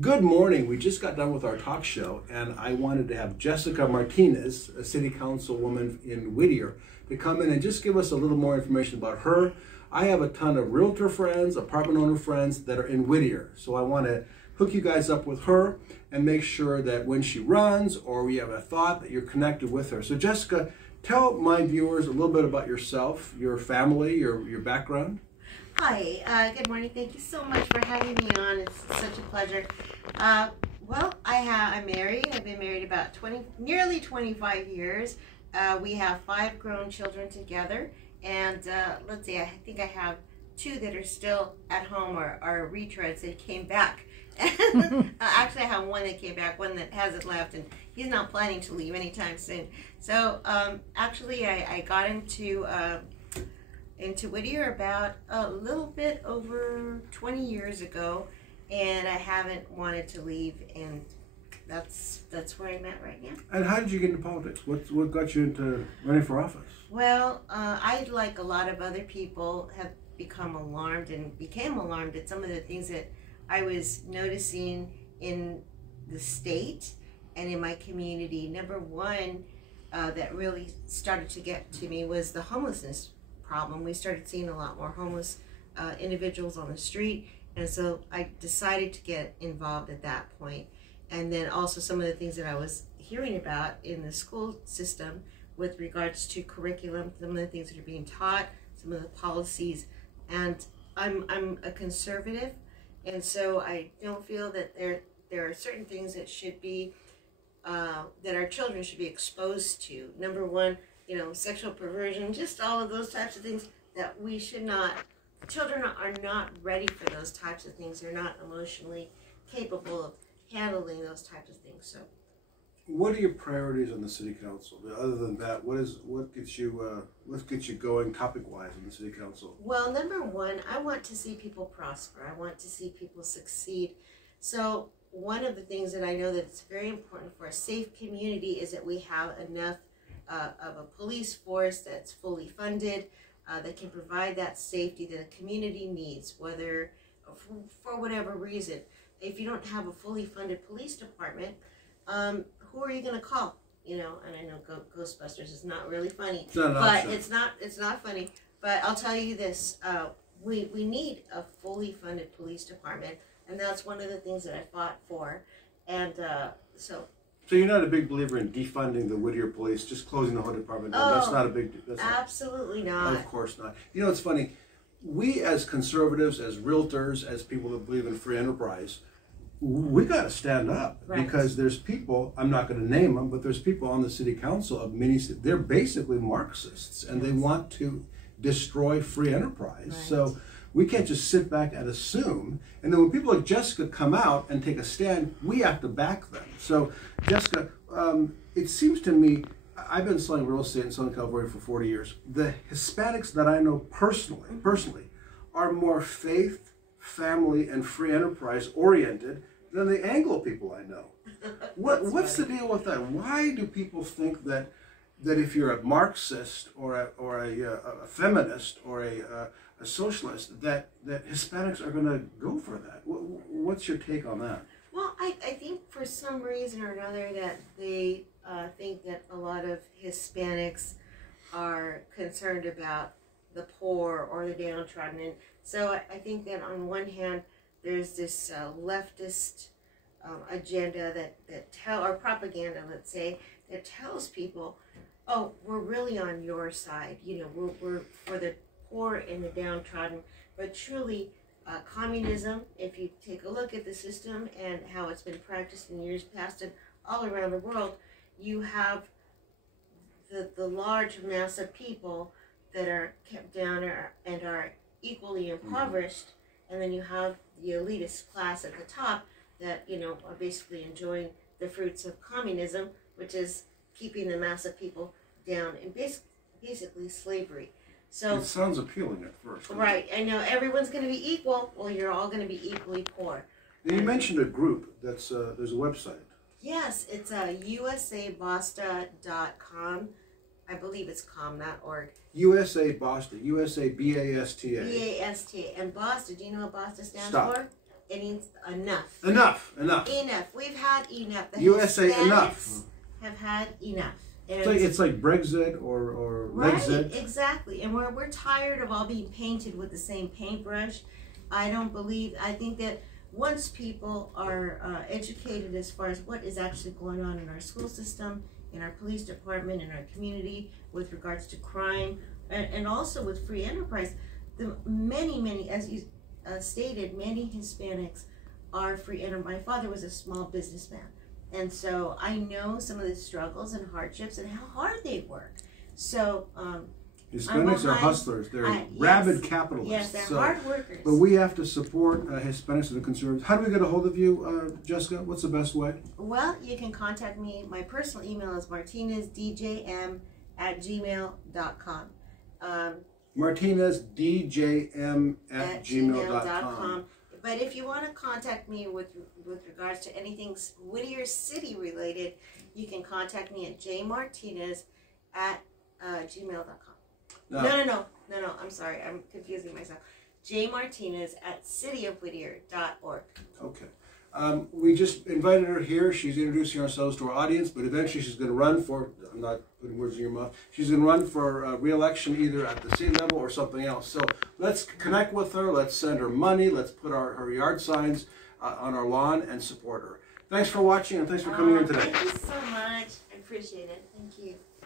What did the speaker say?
Good morning. We just got done with our talk show, and I wanted to have Jessica Martinez, a city councilwoman in Whittier, to come in and just give us a little more information about her. I have a ton of realtor friends, apartment owner friends that are in Whittier, so I want to hook you guys up with her and make sure that when she runs or we have a thought that you're connected with her. So Jessica, tell my viewers a little bit about yourself, your family, your background. Hi, good morning. Thank you so much for having me on. It's such a pleasure. Well, I'm married. I've been married about nearly 25 years. We have 5 grown children together, and let's see, I think I have 2 that are still at home or are retreads that came back. Actually, I have 1 that came back, 1 that hasn't left, and he's not planning to leave anytime soon. So actually, I got into Whittier about a little bit over 20 years ago, and I haven't wanted to leave, and that's where I'm at right now. And how did you get into politics? What got you into running for office? Well, I, like a lot of other people, have become alarmed and became alarmed at some of the things that I was noticing in the state and in my community. Number one that really started to get to me was the homelessness problem. We started seeing a lot more homeless individuals on the street, and so I decided to get involved at that point. And then also some of the things that I was hearing about in the school system with regards to curriculum, some of the things that are being taught, some of the policies. And I'm a conservative, and so I don't feel that there are certain things that should be that our children should be exposed to. Number one, sexual perversion, just all of those types of things that we should not, children are not ready for those types of things. They're not emotionally capable of handling those types of things. So what are your priorities on the city council? Other than that, what gets you going topic-wise in the city council? Well, number one, I want to see people prosper. I want to see people succeed. So one of the things that I know that it's very important for a safe community is that we have enough of a police force that's fully funded, that can provide that safety that a community needs, whether for whatever reason. If you don't have a fully funded police department, who are you going to call? And I know Ghostbusters is not really funny, but it's not funny. But I'll tell you this: we need a fully funded police department, and that's one of the things that I fought for, and so. So you're not a big believer in defunding the Whittier police, just closing the whole department? Oh, that's not a big... absolutely not. Of course not. It's funny. We as conservatives, as realtors, as people that believe in free enterprise, we got to stand up. Right. Because there's people, I'm not going to name them, but there's people on the city council of many, they're basically Marxists, and they want to destroy free enterprise. Right. So we can't just sit back and assume. And then when people like Jessica come out and take a stand, we have to back them. So, Jessica, it seems to me, I've been selling real estate in Southern California for 40 years. The Hispanics that I know personally, are more faith, family, and free enterprise oriented than the Anglo people I know. What's the deal with that? Why do people think that if you're a Marxist or a feminist or a socialist, that Hispanics are going to go for that? What's your take on that? Well, I think for some reason or another that they think that a lot of Hispanics are concerned about the poor or the downtrodden. And so I think that on one hand, there's this leftist agenda or propaganda, let's say, that tells people, oh, we're really on your side. We're for the poor and the downtrodden. But truly, communism, if you take a look at the system and how it's been practiced in years past and all around the world, you have the large mass of people that are kept down and are equally impoverished, and then you have the elitist class at the top that are basically enjoying the fruits of communism, which is keeping the mass of people down in basically slavery. So it sounds appealing at first. Right, I know everyone's going to be equal. Well, you're all going to be equally poor. And you mentioned a group that's there's a website. Yes, it's usabasta.com. I believe it's com, not org. USA Basta, USA BASTA. BASTA. And Basta, do you know what Basta stands Stop. for? enough. Enough. We've had enough. The USA Hispanics enough. have had enough. It's like Brexit or right, Lexit. Exactly. And we're tired of all being painted with the same paintbrush. I think that once people are educated as far as what is actually going on in our school system, in our police department, in our community, with regards to crime, and also with free enterprise, many, as you stated, many Hispanics are free enterprise. My father was a small businessman, and so I know some of the struggles and hardships and how hard they work. So Hispanics are hustlers. They're rabid capitalists. Yes, they're hard workers. But we have to support Hispanics and the conservatives. How do we get a hold of you, Jessica? What's the best way? Well, you can contact me. My personal email is martinezdjm@gmail.com. MartinezDJM@gmail.com. But if you want to contact me with regards to anything Whittier City related, you can contact me at jmartinez@gmail.com. No, I'm sorry. I'm confusing myself. jmartinez@cityofwhittier.org. Okay. We just invited her here. She's introducing ourselves to our audience, but eventually she's going to run for, I'm not putting words in your mouth, she's going to run for re-election either at the city level or something else. So let's connect with her. Let's send her money. Let's put her yard signs on our lawn and support her. Thanks for watching and thanks for coming in today. Thank you so much. I appreciate it. Thank you.